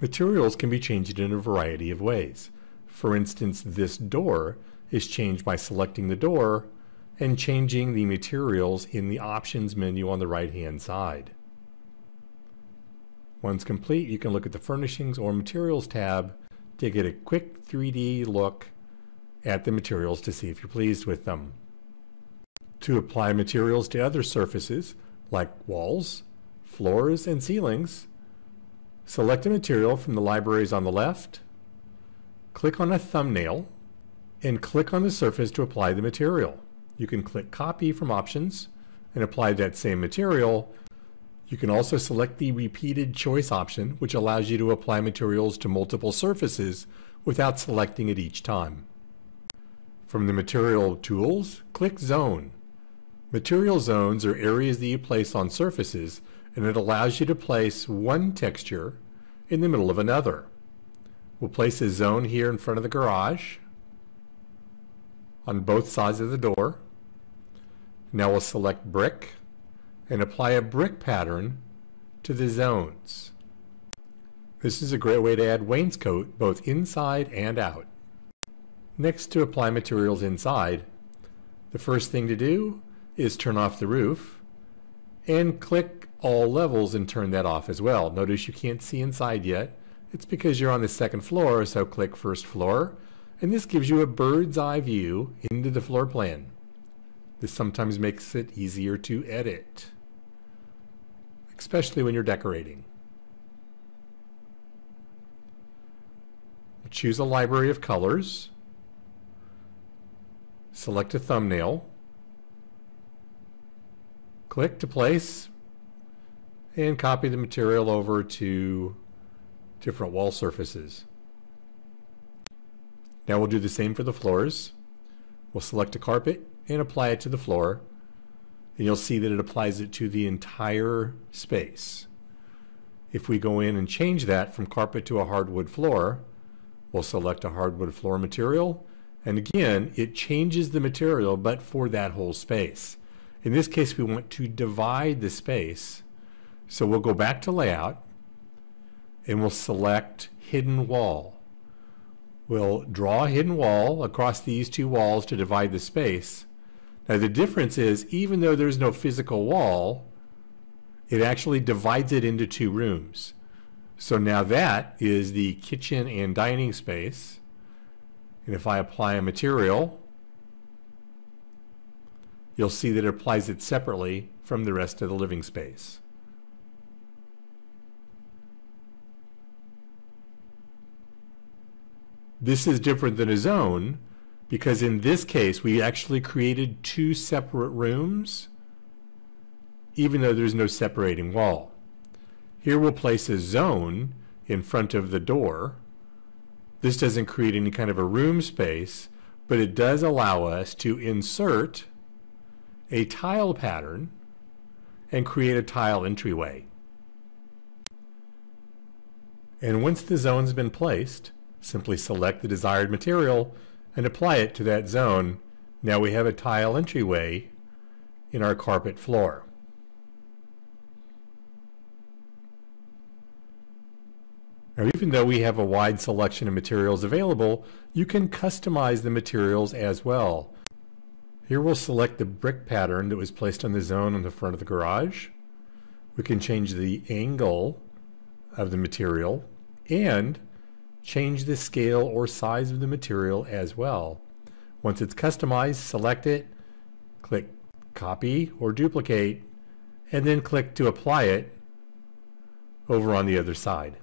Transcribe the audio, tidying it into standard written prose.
Materials can be changed in a variety of ways. For instance, this door is changed by selecting the door and changing the materials in the options menu on the right-hand side. Once complete, you can look at the Furnishings or Materials tab to get a quick 3D look at the materials to see if you're pleased with them. To apply materials to other surfaces, like walls, floors, and ceilings, select a material from the libraries on the left, click on a thumbnail, and click on the surface to apply the material. You can click Copy from Options and apply that same material. You can also select the Repeated Choice option, which allows you to apply materials to multiple surfaces without selecting it each time. From the Material Tools, click Zone. Material zones are areas that you place on surfaces, and it allows you to place one texture in the middle of another. We'll place a zone here in front of the garage on both sides of the door. Now we'll select Brick and apply a brick pattern to the zones. This is a great way to add wainscot both inside and out. Next, to apply materials inside, the first thing to do is turn off the roof and click all levels and turn that off as well. Notice you can't see inside yet. It's because you're on the second floor, so click first floor, and this gives you a bird's eye view into the floor plan. This sometimes makes it easier to edit, especially when you're decorating. Choose a library of colors, select a thumbnail, click to place, and copy the material over to different wall surfaces. Now we'll do the same for the floors. We'll select a carpet and apply it to the floor, and you'll see that it applies it to the entire space. If we go in and change that from carpet to a hardwood floor, we'll select a hardwood floor material, and again it changes the material but for that whole space. In this case we want to divide the space, so we'll go back to Layout and we'll select Hidden Wall. We'll draw a hidden wall across these two walls to divide the space. Now the difference is, even though there's no physical wall, it actually divides it into two rooms. So now that is the kitchen and dining space. And if I apply a material, you'll see that it applies it separately from the rest of the living space. This is different than a zone because in this case we actually created two separate rooms even though there's no separating wall. Here we'll place a zone in front of the door. This doesn't create any kind of a room space, but it does allow us to insert a tile pattern and create a tile entryway. And once the zone's been placed, simply select the desired material and apply it to that zone. Now we have a tile entryway in our carpet floor. Now, even though we have a wide selection of materials available, you can customize the materials as well. Here we'll select the brick pattern that was placed on the zone on the front of the garage. We can change the angle of the material and change the scale or size of the material as well. Once it's customized, select it, click Copy or Duplicate, and then click to apply it over on the other side.